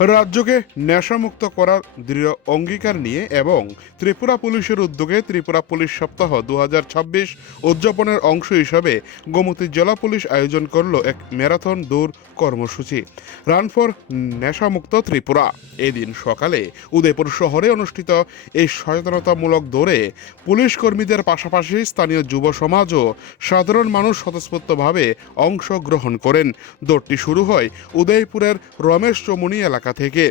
রাজ্যকে নেশামুক্ত করার দৃঢ় অঙ্গীকার নিয়ে এবং ত্রিপুরা পুলিশের উদ্যোগে ত্রিপুরা পুলিশ সপ্তাহ 2026 উদযাপনের অংশ হিসাবে গোমতী জেলা পুলিশ আয়োজন করল এক ম্যারাথন দৌড় কর্মসূচি রান ফর নেশামুক্ত ত্রিপুরা। এদিন সকালে উদয়পুর শহরে অনুষ্ঠিত এই সচেতনতামূলক দৌড়ে পুলিশ কর্মীদের পাশাপাশি স্থানীয় যুব সমাজ ও সাধারণ মানুষ স্বতঃস্ফূর্তভাবে অংশগ্রহণ করেন। দৌড়টি শুরু হয় উদয়পুরের রমেশ চমুনি এলাকা থেকে।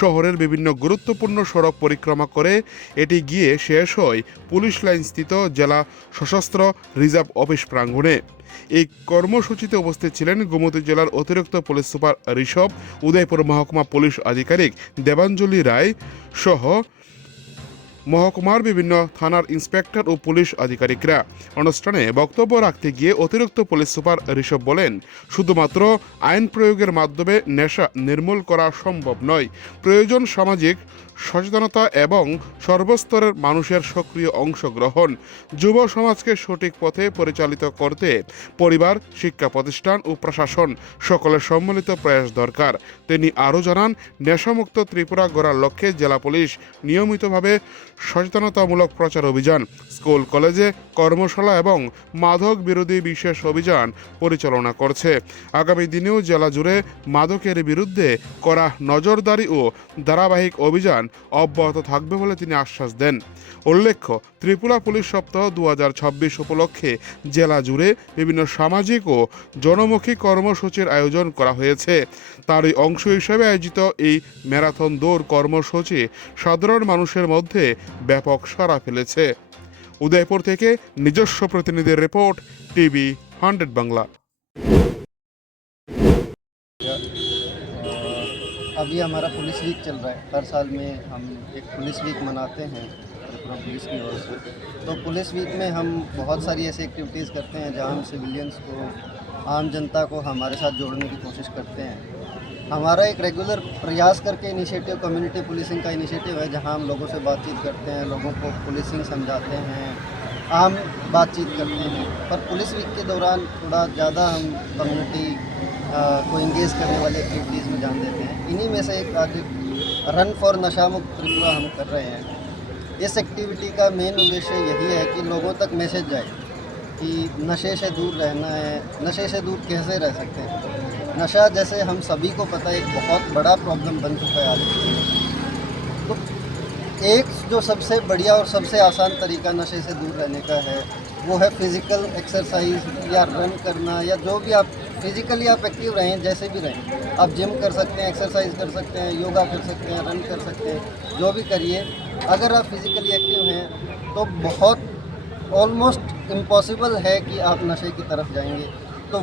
শহরের বিভিন্ন গুরুত্বপূর্ণ সড়ক পরিক্রমা করে এটি গিয়ে শেষ হয় পুলিশ লাইন স্থিত জেলা সশস্ত্র রিজার্ভ অফিস প্রাঙ্গণে। এই কর্মসূচিতে উপস্থিত ছিলেন গোমতী জেলার অতিরিক্ত পুলিশ সুপার ঋষভ, উদয়পুর মহকুমা পুলিশ আধিকারিক দেবাঞ্জলি রায় সহ মহকুমার বিভিন্ন থানার ইন্সপেক্টর ও পুলিশ আধিকারিকরা। অনুষ্ঠানে বক্তব্য রাখতে গিয়ে অতিরিক্ত পুলিশ সুপার ঋষভ বলেন, শুধুমাত্র আইন প্রয়োগের মাধ্যমে নেশা নির্মূল করা সম্ভব নয়, প্রয়োজন সামাজিক সচেতনতা এবং সর্বস্তরের মানুষের সক্রিয় অংশগ্রহণ। যুব সমাজকে সঠিক পথে পরিচালিত করতে পরিবার, শিক্ষা প্রতিষ্ঠান ও প্রশাসন সকলের সম্মিলিত প্রয়াস দরকার। তিনি আরও জানান, নেশামুক্ত ত্রিপুরা গড়ার লক্ষ্যে জেলা পুলিশ নিয়মিতভাবে সচেতনতামূলক প্রচার অভিযান, স্কুল কলেজে কর্মশালা এবং মাদক বিরোধী বিশেষ অভিযান পরিচালনা করছে। আগামী দিনেও জেলা জুড়ে মাদকের বিরুদ্ধে কড়া নজরদারি ও ধারাবাহিক অভিযান অব্যাহত থাকবে বলে তিনি আশ্বাস দেন। উল্লেখ্য, ত্রিপুরা পুলিশ সপ্তাহ 2026 উপলক্ষে জেলা জুড়ে বিভিন্ন সামাজিক ও জনমুখী কর্মসূচির আয়োজন করা হয়েছে। তারই অংশ হিসেবে আয়োজিত এই ম্যারাথন দৌড় কর্মসূচি সাধারণ মানুষের মধ্যে ব্যাপক সাড়া ফেলেছে। উদয়পুর থেকে নিজস্ব প্রতিনিধির রিপোর্ট, টিভি 100 বাংলা। अभी हमारा पुलिस वीक चल रहा है। हर साल में हम एक पुलिस वीक मनाते हैं त्रिपुरा पुलिस की ओर से। तो पुलिस वीक में हम बहुत सारी ऐसी एक्टिविटीज़ करते हैं जहां हम सिविलियंस को, आम जनता को हमारे साथ जोड़ने की कोशिश करते हैं। हमारा एक रेगुलर प्रयास करके इनिशिएटिव कम्युनिटी पुलिसिंग का इनिशिएटिव है, जहां हम लोगों से बातचीत करते हैं, लोगों को पुलिसिंग समझाते हैं, आम बातचीत करते हैं। पर पुलिस वीक के दौरान थोड़ा ज़्यादा हम कम्युनिटी को इंगेज करने वाली एक्टिविटीज़ में ध्यान देते हैं। इन्हीं में से एक आज रन फॉर नशा मुक्त त्रिपुरा हम कर रहे हैं। इस एक्टिविटी का मेन उद्देश्य यही है कि लोगों तक मैसेज जाए कि नशे से दूर रहना है, नशे से दूर कैसे रह सकते हैं। नशा, जैसे हम सभी को पता है, एक बहुत बड़ा प्रॉब्लम बन चुका है आज के दिन। तो एक जो सबसे बढ़िया और सबसे आसान तरीका नशे से दूर रहने का है, वो है फिज़िकल एक्सरसाइज या रन करना, या जो भी आप फिज़िकली आप एक्टिव रहें, जैसे भी रहें। आप जिम कर सकते हैं, एक्सरसाइज कर सकते हैं, योगा कर सकते हैं, रन कर सकते हैं, जो भी करिए। अगर आप फिज़िकली एक्टिव हैं तो बहुत ऑलमोस्ट इम्पॉसिबल है कि आप नशे की तरफ जाएंगे। तो